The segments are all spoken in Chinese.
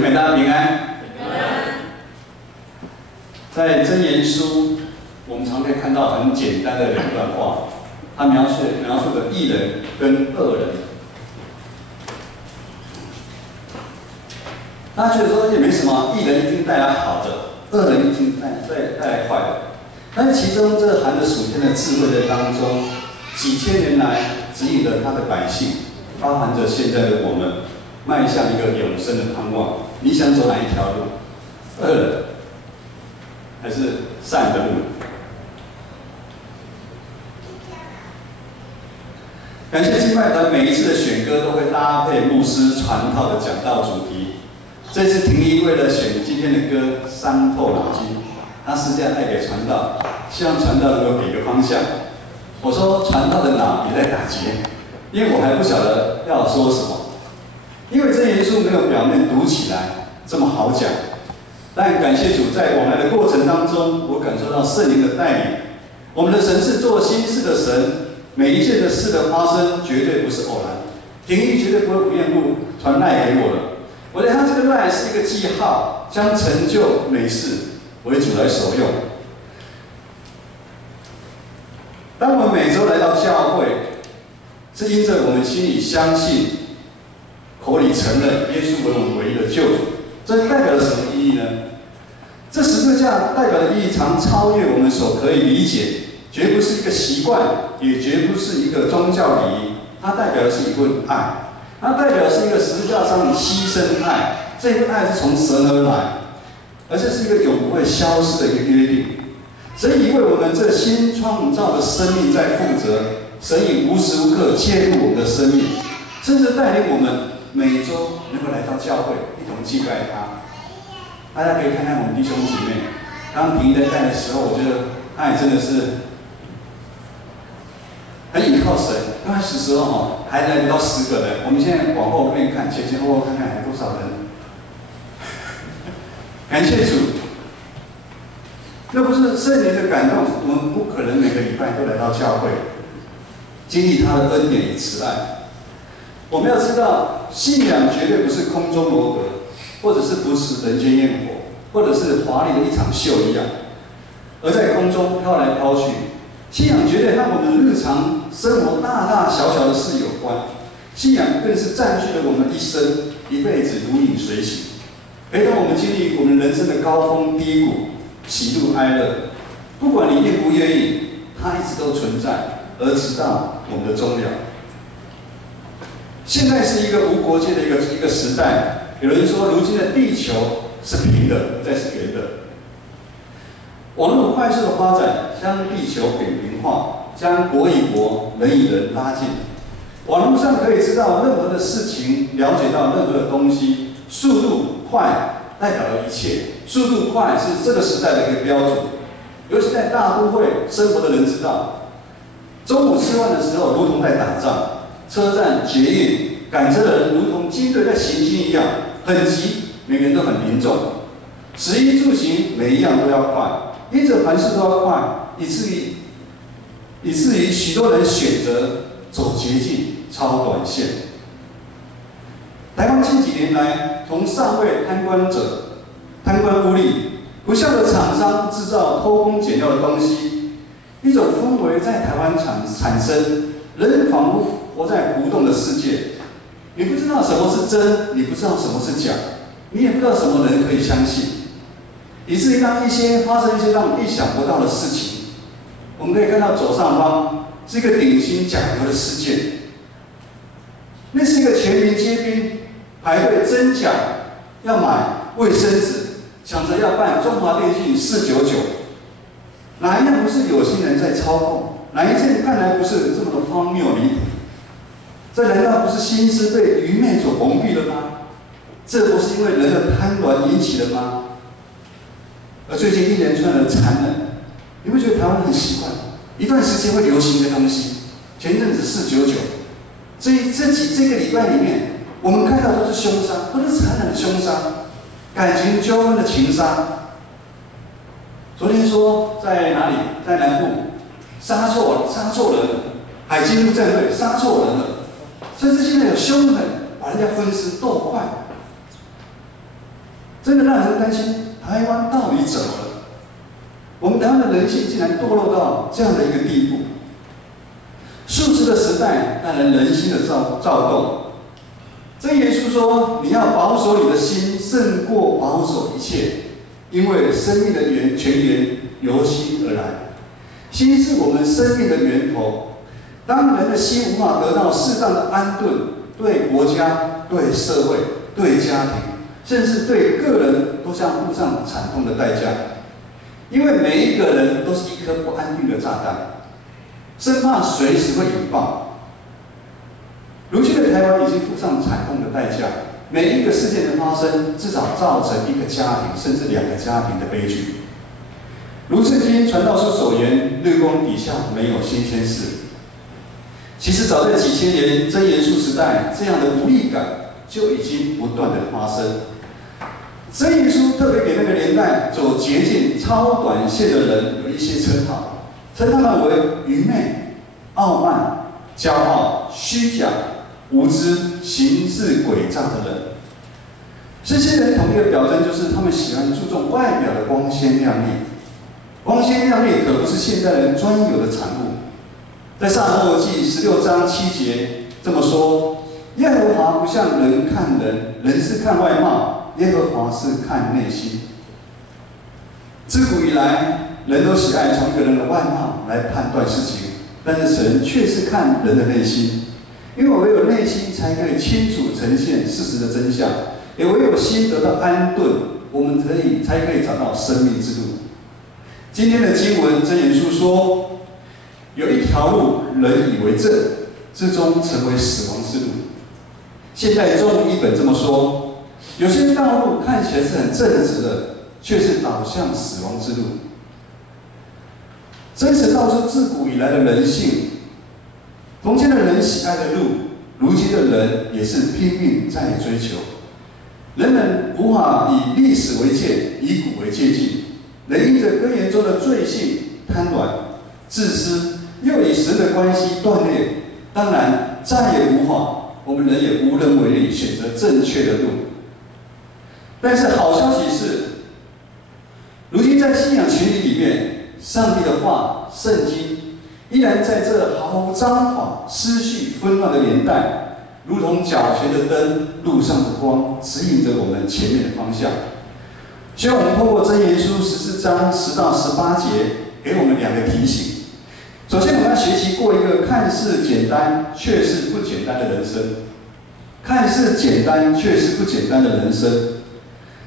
姐妹大家平安。在箴言书，我们常可以看到很简单的两段话，它描述的义人跟恶人。大家觉得说也没什么，义人一定带来好的，恶人一定带来坏的。但是其中这含着属天的智慧在当中，几千年来指引了他的百姓，包含着现在的我们，迈向一个永生的盼望。你想走哪一条路？恶人还是善的路？感谢敬拜团每一次的选歌都会搭配牧师传道的讲道主题。这次婷宜为了选今天的歌，伤透脑筋。他私下带给传道，希望传道能够给个方向。我说传道的脑也在打结，因为我还不晓得要说什么。因为箴言书没有表面读起来这么好讲，但感谢主，在往来的过程当中，我感受到圣灵的带领。我们的神是做新事的神，每一件的事的发生绝对不是偶然。婷宜绝对不会不厌不传赖给我的。我觉得他这个赖是一个记号，将成就美事为主来守用。当我们每周来到教会，是因着我们心里相信，口里承认耶稣为我们唯一的救主。这代表了什么意义呢？这十字架代表的意义常超越我们所可以理解，绝不是一个习惯，也绝不是一个宗教礼仪。它代表的是一份爱，它代表的是一个十字架上的牺牲爱。这份爱是从神而来，而这是一个永不会消失的一个约定。神已为我们这新创造的生命在负责，神已无时无刻介入我们的生命，甚至带领我们每周能够来到教会，一同祭拜他。大家可以看看我们弟兄姐妹，当婷宜在带的时候，我觉得他也真的是很倚靠神。刚开始的时候还来不到10个人，我们现在往后面看，前前后后看看还有多少人。感谢主，那不是圣灵的感动，我们不可能每个礼拜都来到教会，经历他的恩典与慈爱。我们要知道，信仰绝对不是空中楼阁，或者是不是人间烟火，或者是华丽的一场秀一样，而在空中飘来飘去。信仰绝对和我们日常生活大大小小的事有关，信仰更是占据了我们一生，一辈子如影随形。陪同我们经历我们人生的高峰低谷、喜怒哀乐，不管你愿不愿意，它一直都存在，而直到我们的终了。现在是一个无国界的一个时代，有人说，如今的地球是平的，不再是圆的。网络快速的发展，将地球扁平化，将国与国、人与人拉近。网络上可以知道任何的事情，了解到任何的东西，速度快代表了一切，速度快是这个时代的一个标准。尤其在大都会生活的人知道，中午吃饭的时候如同在打仗，车站、捷运赶车的人如同军队在行军一样，很急，每个人都很凝重。食衣住行每一样都要快，因着凡事都要快，以至于许多人选择走捷径、超短线。台湾近几年来，从上位贪官污吏，不孝的厂商制造偷工减料的东西，一种氛围在台湾产生，人仿佛活在浮动的世界。你不知道什么是真，你不知道什么是假，你也不知道什么人可以相信，以至于发生一些让我们意想不到的事情。我们可以看到左上方是一个顶新假油的事件，那是一个全民皆兵排队真假，要买卫生纸，抢着要办中华电信499，哪一样不是有心人在操控？哪一件看来不是这么的荒谬离谱？这难道不是心思被愚昧所蒙蔽了吗？这不是因为人的贪婪引起的吗？而最近一连串的残忍，你会觉得台湾很习惯，一段时间会流行的东西。前阵子499，这个礼拜里面，我们看到都是凶杀，都是残忍的凶杀，感情纠纷的情杀。昨天说在哪里，在南部杀错人了，海军陆战队杀错人了，甚至现在有凶狠把人家分尸斗快。真的让人担心台湾到底怎么了？我们台湾的人性竟然堕落到这样的一个地步。数字的时代带来人心的躁动。真耶稣说：“你要保守你的心，胜过保守一切，因为生命的泉源由心而来。心是我们生命的源头。当人的心无法得到适当的安顿，对国家、对社会、对家庭，甚至对个人，都将付上惨痛的代价。因为每一个人都是一颗不安定的炸弹，生怕随时会引爆。如今的台湾已经付上惨痛的代价，每一个事件的发生，至少造成一个家庭甚至2个家庭的悲剧。如圣经传道书所言，日光底下没有新鲜事。其实早在几千年真耶稣时代，这样的无力感就已经不断的发生。真耶稣特别给那个年代走捷径、超短线的人有一些称号，称他们为愚昧、傲慢、骄傲、虚假、无知、行事诡诈的人。这些人统一的表征就是他们喜欢注重外表的光鲜亮丽。光鲜亮丽可不是现代人专有的产物。在撒母耳记16章7节这么说：耶和华不像人看人，人是看外貌，耶和华是看内心。自古以来，人都喜爱从一个人的外貌来判断事情，但是神却是看人的内心，因为唯有内心才可以清楚呈现事实的真相，也唯有心得到安顿，我们才可以找到生命之路。今天的经文真言书说，有一条路，人以为正，最终成为死亡之路。现代中文译本这么说：有些道路看起来是很正直的，却是导向死亡之路。真实道出自古以来的人性。从前的人喜爱的路，如今的人也是拼命在追求。人们无法以历史为鉴，以古为借鉴。人因着根源中的罪性、贪婪、自私，又以神的关系断裂，当然再也无法，我们人也无能为力选择正确的路。但是好消息是，如今在信仰群体里面，上帝的话、圣经依然在这毫无章法、失序纷乱的年代，如同脚前的灯、路上的光，指引着我们前面的方向。希望我们透过箴言书14章10到18节，给我们2个提醒。首先，我们要学习过一个看似简单却是不简单的人生。看似简单却是不简单的人生。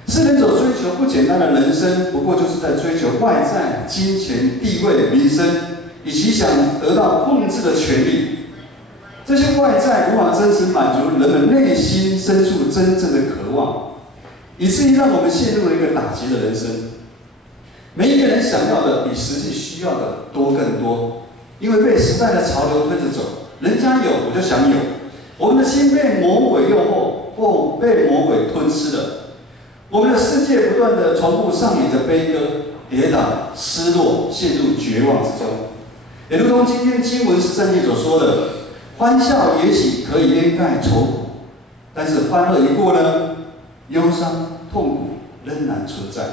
世人所追求不简单的人生，不过就是在追求外在、金钱、地位、民生，以及想得到控制的权利。这些外在无法真实满足人们内心深处真正的渴望，以至于让我们陷入了一个打结的人生。每一个人想要的比实际需要的多更多，因为被时代的潮流推着走，人家有我就想有，我们的心被魔鬼诱惑，或被魔鬼吞吃了。我们的世界不断的重复上演着悲歌、跌倒、失落，陷入绝望之中。也如同今天经文13节所说的，欢笑也许可以掩盖愁苦，但是欢乐一过呢，忧伤、痛苦仍然存在。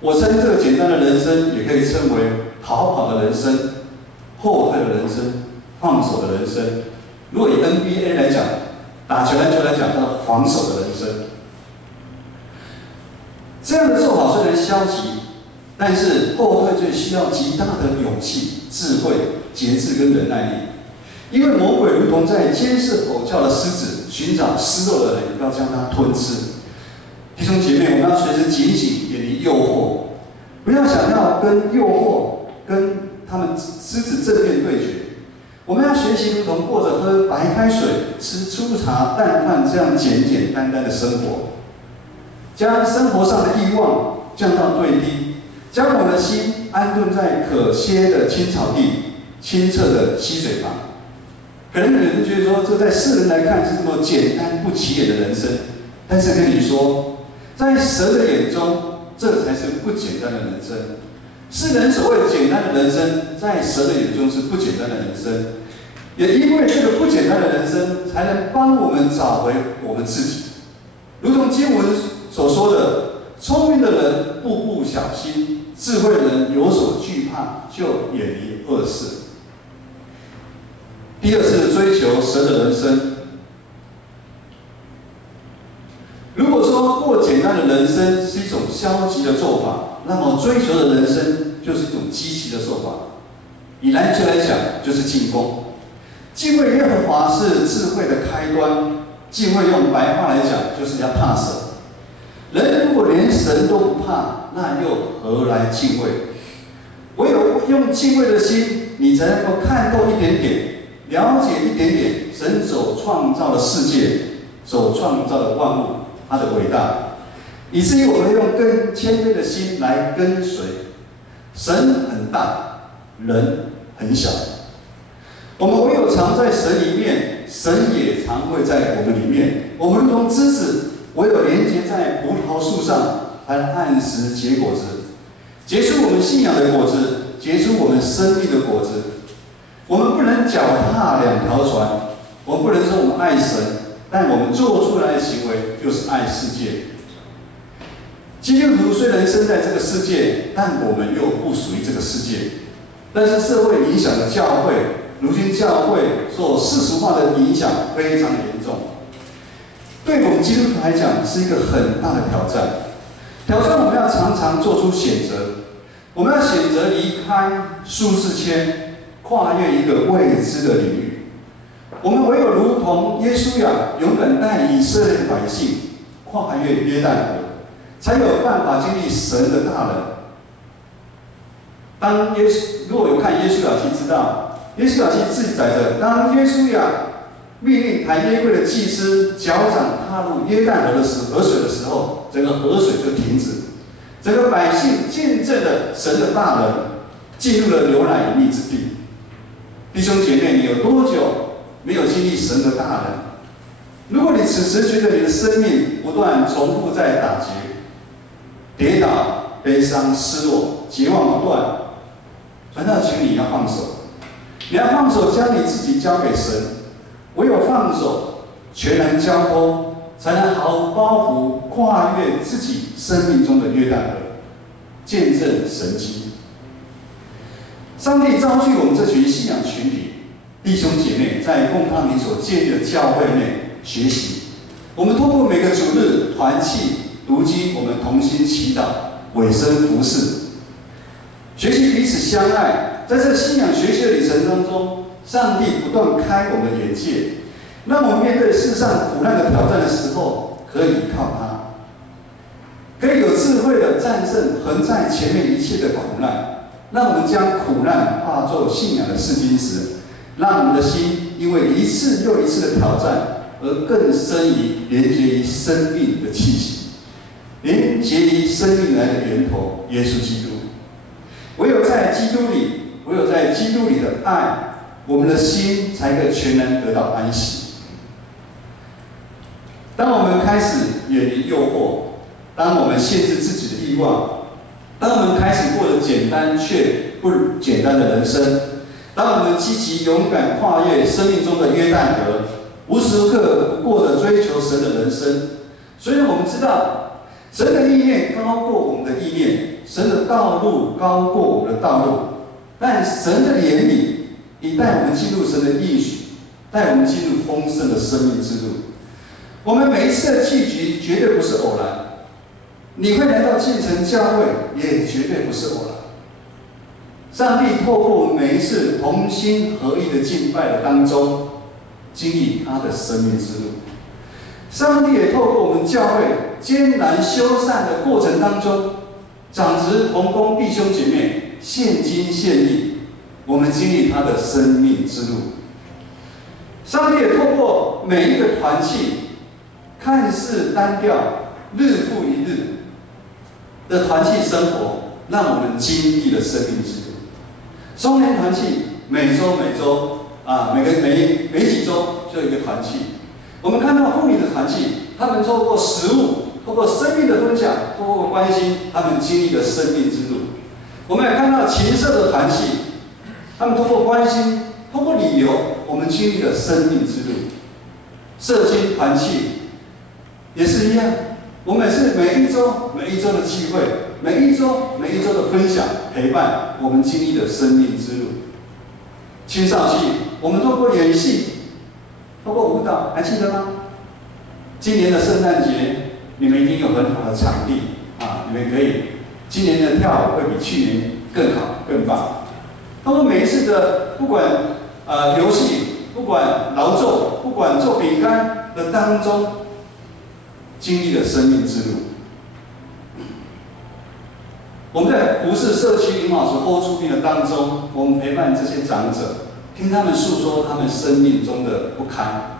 我称这个简单的人生，也可以称为逃跑的人生、后退的人生、放手的人生。如果以 NBA 来讲，打球篮球来讲，叫防守的人生。这样的做法虽然消极，但是后退却需要极大的勇气、智慧、节制跟忍耐力。因为魔鬼如同在监视吼叫的狮子，寻找失落的人，要将他吞吃。弟兄姐妹，我们要随时警醒，远离诱惑，不要想要跟诱惑、跟他们狮子正面对决。我们要学习如同过着喝白开水、吃粗茶淡饭这样简简单单的生活，将生活上的欲望降到最低，将我们的心安顿在可歇的青草地、清澈的溪水旁。可能有人觉得说，这在世人来看是这么简单不起眼的人生，但是跟你说，在神的眼中，这才是不简单的人生。世人所谓简单的人生，在神的眼中是不简单的人生。也因为这个不简单的人生，才能帮我们找回我们自己。如同经文小心，智慧人有所惧怕，就远离恶事。第二是追求神的人生。如果说过简单的人生是一种消极的做法，那么追求的人生就是一种积极的做法。以篮球来讲，就是进攻。敬畏耶和华是智慧的开端。敬畏用白话来讲，就是要怕神。人如果连神都不怕，那又何来敬畏？唯有用敬畏的心，你才能够看透一点点，了解一点点神所创造的世界，所创造的万物，它的伟大，以至于我们用更谦卑的心来跟随。神很大，人很小。我们唯有藏在神里面，神也常会在我们里面。我们如同枝子，唯有连接在葡萄树上，才能按时结果子，结出我们信仰的果子，结出我们生命的果子。我们不能脚踏两条船，我们不能说我们爱神，但我们做出来的行为就是爱世界。基督徒虽然生在这个世界，但我们又不属于这个世界。但是社会影响的教会，如今教会受世俗化的影响非常严重，对我们基督徒来讲是一个很大的挑战。挑战我们要常常做出选择，我们要选择离开舒适圈，跨越一个未知的领域。我们唯有如同耶稣一样，勇敢带以色列百姓跨越约旦河，才有办法经历神的大能。如果有看耶稣亚记知道，耶稣亚记记载着，当耶稣亚命令抬约柜的祭司脚掌踏入约旦河水的时候，整个河水就停止，整个百姓见证了神的大能，进入了牛奶与蜜之地。弟兄姐妹，你有多久没有经历神的大能？如果你此时觉得你的生命不断重复在打结、跌倒、悲伤、失落、绝望不断，那请你要放手。你要放手，将你自己交给神。唯有放手，全然交托，才能毫无包袱跨越自己生命中的约旦河，见证神迹。上帝召集我们这群信仰群体弟兄姐妹，在奉康里所建立的教会内学习。我们通过每个主日团契读经，我们同心祈祷，委身服侍，学习彼此相爱。在这信仰学习的旅程当中，上帝不断开我们的眼界，让我们面对世上苦难的挑战的时候，可以依靠他，可以有智慧的战胜横在前面一切的苦难，让我们将苦难化作信仰的试金石，让我们的心因为一次又一次的挑战，而更深于连接于生命的气息，连接于生命来的源头耶稣基督。唯有在基督里，唯有在基督里的爱，我们的心才可以全然得到安息。当我们开始远离诱惑，当我们限制自己的欲望，当我们开始过着简单却不简单的人生，当我们积极勇敢跨越生命中的约旦河，无时无刻不过着追求神的人生。虽然我们知道神的意念高过我们的意念，神的道路高过我们的道路，但神的怜悯已带我们进入神的应许，带我们进入丰盛的生命之路。我们每一次的聚集绝对不是偶然，你会来到建成教会也绝对不是偶然。上帝透过我们每一次同心合意的敬拜的当中，经历他的生命之路。上帝也透过我们教会艰难修缮的过程当中，长子同工弟兄姐妹献金献力，我们经历他的生命之路。上帝也透过每一个团契，看似单调、日复一日的团契生活，让我们经历了生命之路。中年团契每周每几周就有一个团契。我们看到妇女的团契，他们透过食物，透过生命的分享，透过关心，他们经历了生命之路。我们也看到情色的团契，他们透过关心，透过理由，我们经历了生命之路。社经团契也是一样，我们是每一周的聚会，每一周的分享陪伴，我们经历的生命之路。青少期，我们透过演戏，透过舞蹈，还记得吗？今年的圣诞节，你们一定有很好的场地啊，你们可以，今年的跳舞会比去年更好、更棒。透过每一次的，不管游戏，不管劳作，不管做饼干的当中，经历了生命之路。我们在服事社区领老师后出殡的当中，我们陪伴这些长者，听他们诉说他们生命中的不堪。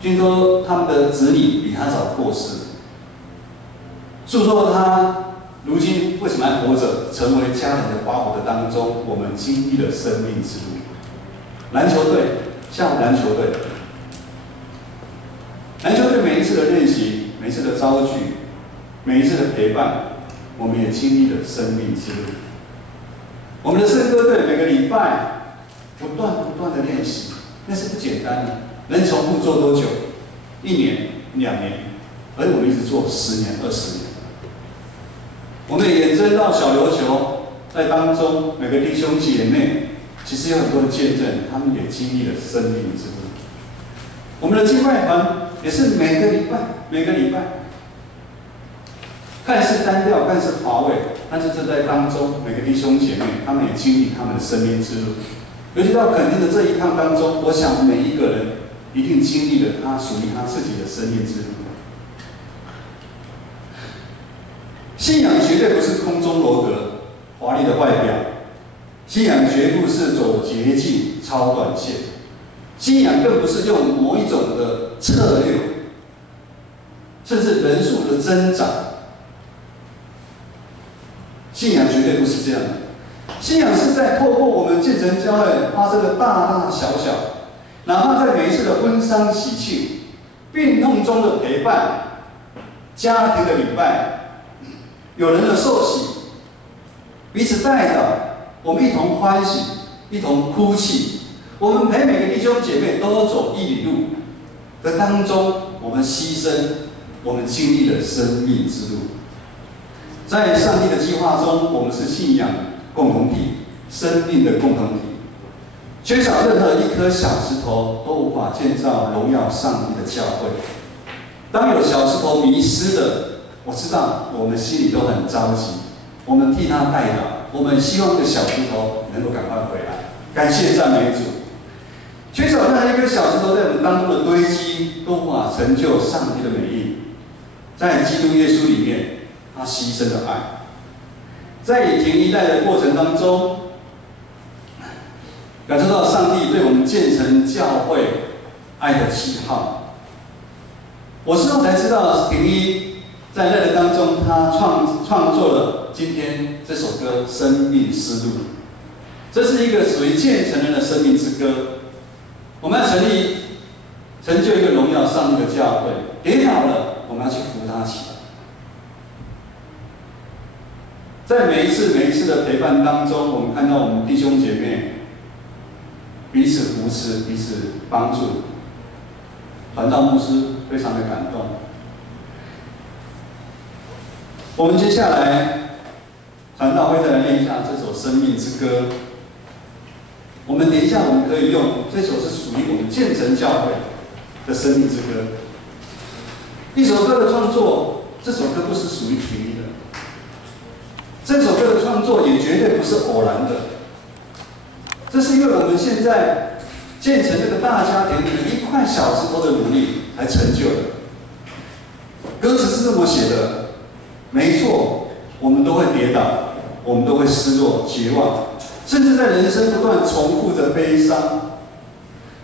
听说他们的子女比他早过世，诉说他如今为什么还活着，成为家人的花火的当中，我们经历了生命之路。篮球队，下午篮球队，篮球队每一次的练习，每一次的遭聚，每一次的陪伴。我们也经历了生命之路。我们的圣歌队每个礼拜不断的练习，那是不简单的。能重复做多久？1年、2年，而我们一直做10年、20年。我们也眼睁到小琉球在当中，每个弟兄姐妹其实有很多的见证，他们也经历了生命之路。我们的敬拜团也是每个礼拜。看似单调，看似乏味，但是这在当中，每个弟兄姐妹，他们也经历他们的生命之路。尤其到垦丁的这一趟当中，我想每一个人一定经历了他属于他自己的生命之路。信仰绝对不是空中楼阁、华丽的外表，信仰绝不是走捷径、超短线，信仰更不是用某一种的策略，甚至人数的增长。信仰绝对不是这样的，信仰是在透过我们建成教会发生的大大小小，哪怕在每一次的婚丧喜庆、病痛中的陪伴、家庭的礼拜、有人的受洗，彼此带导，我们一同欢喜，一同哭泣。我们陪每个弟兄姐妹都走1里路的当中，我们牺牲，我们经历了生命之路。在上帝的计划中，我们是信仰共同体，生命的共同体。缺少任何一颗小石头，都无法建造荣耀上帝的教会。当有小石头迷失的，我知道我们心里都很着急，我们替他代祷，我们希望这个小石头能够赶快回来。感谢赞美主。缺少任何一颗小石头在我们当中的堆积，都无法成就上帝的美意。在基督耶稣里面，他牺牲的爱，在以停一代的过程当中，感受到上帝对我们建成教会爱的喜好。我事后才知道，停一在那个当中，他创作了今天这首歌《生命之路》，这是一个属于建成人的生命之歌。我们要成就一个荣耀上帝的教会，跌倒了，我们要去扶他起来。在每一次的陪伴当中，我们看到我们弟兄姐妹彼此扶持、彼此帮助。传道牧师非常的感动。我们接下来传道会再来念一下这首《生命之歌》。我们等一下，我们可以用这首是属于我们建成教会的生命之歌。一首歌的创作，这首歌不是属于平易的。这首歌的创作也绝对不是偶然的，这是因为我们现在建成这个大家庭里一块小石头的努力才成就的。歌词是这么写的：没错，我们都会跌倒，我们都会失落、绝望，甚至在人生不断重复着悲伤。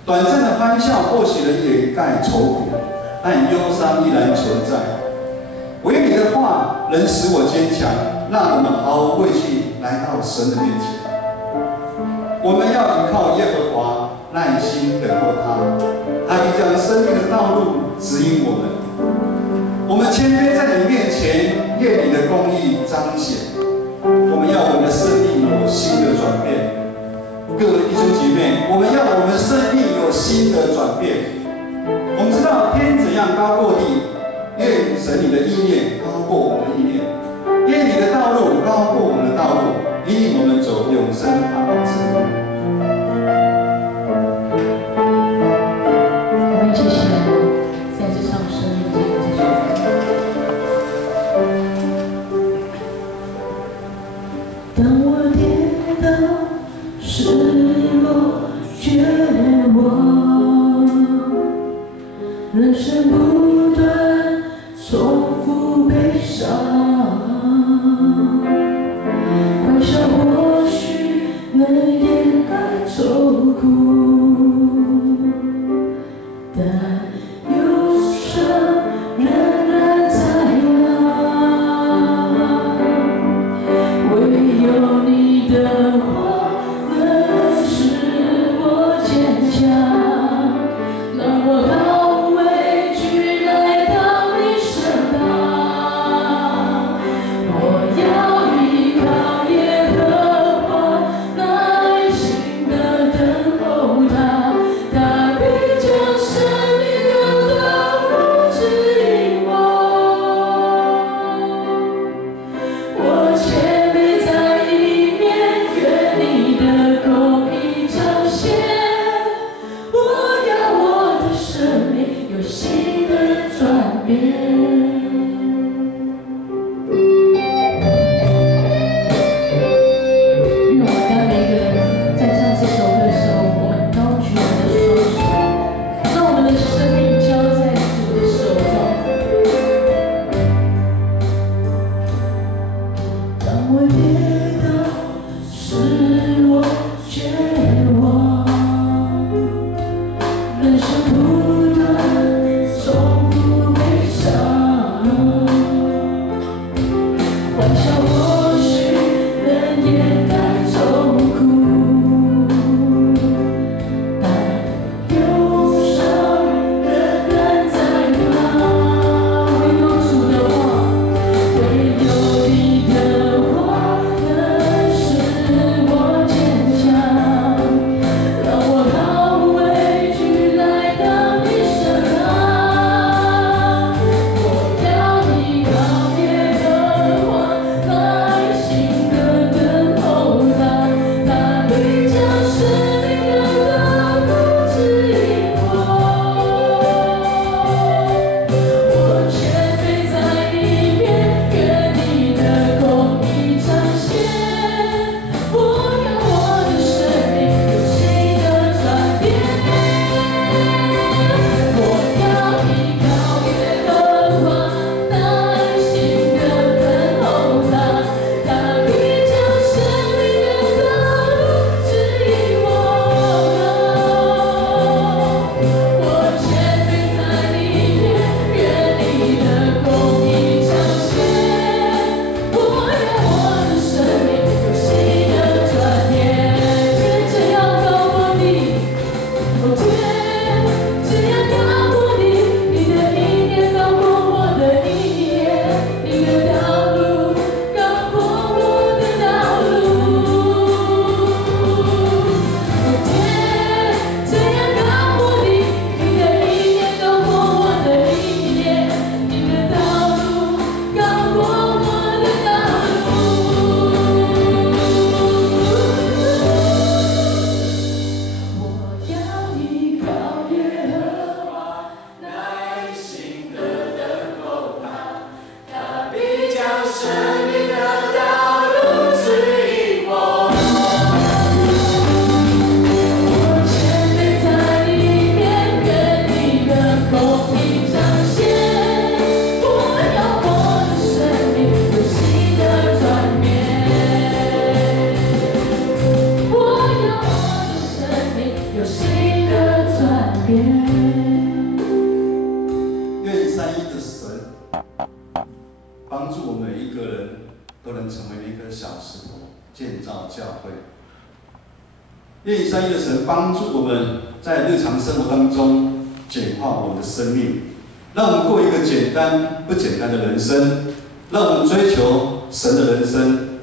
短暂的欢笑或许能掩盖愁苦，但忧伤依然存在。唯你的话能使我坚强，让我们毫无畏惧来到神的面前。我们要依靠耶和华，耐心等候他，他必将生命的道路指引我们。我们谦卑在你面前，愿你的公义彰显。我们要我们的生命有新的转变。各位弟兄姐妹，我们要我们生命有新的转变。我们知道天怎样高过地，愿神你的意念高过我们的意念，愿你的超过我们的道路，引领我们走永生盼望之路。我们一起起来，在这场生命中这首歌。当我跌倒，失落、绝望，人生不断重复悲伤，欢笑或许能掩盖愁苦，但忧伤仍然在那，唯有你的话能使我坚强，让我毫无畏惧来到你身旁。我要依靠耶和华，耐心地等候他，他必将生命的道路指引我。我谦卑在里面，愿你的公义彰显。我要我的生命有新的转变。愿我们当每个人在唱这首歌的时候，我们高举我们的双手，让我们的生命交在主的手中。当我跌倒，失落、绝望，人生不断重复悲伤，欢笑或许能掩盖愁苦，但忧伤仍然在那。唯有主的话，唯有你的话能使我坚强，让我毫无畏惧来到你身旁。我要依靠耶和华，耐心地等候他，他必将生命的道路指引我。我谦卑在里面，愿你的公义彰显。我要我的生命有新的转变。我要依靠耶和华，耐心地等候他，他必将生命的道路指引我。我谦卑在里面，愿你的公义彰显。我要我的生命有新的转变。天这样高过你，哦天这样高过你，你的意念高过我的意念，你的道路高过我的道路。哦天这样高过你，你的意念高过我的意念，你的道路高过我的道路。我要依靠耶和华，耐心地等候他，他必将生命的道路指引我。我谦卑在里面，愿你的公义彰显。我要我的生命有新的转变。我要我的生命有新的转变。愿三一的神帮助我们每一个人都能成为一颗小石头，建造教会。愿三一的神帮助我们在日常生活当中简化我们的生命，让我们过一个简单不简单的人生，让我们追求神的人生，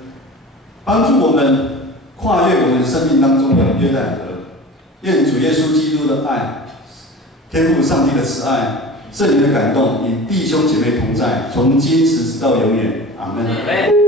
帮助我们跨越我们生命当中的约旦河。愿主耶稣基督的爱、天父上帝的慈爱、圣灵的感动，与弟兄姐妹同在，从今时直到永远。阿门。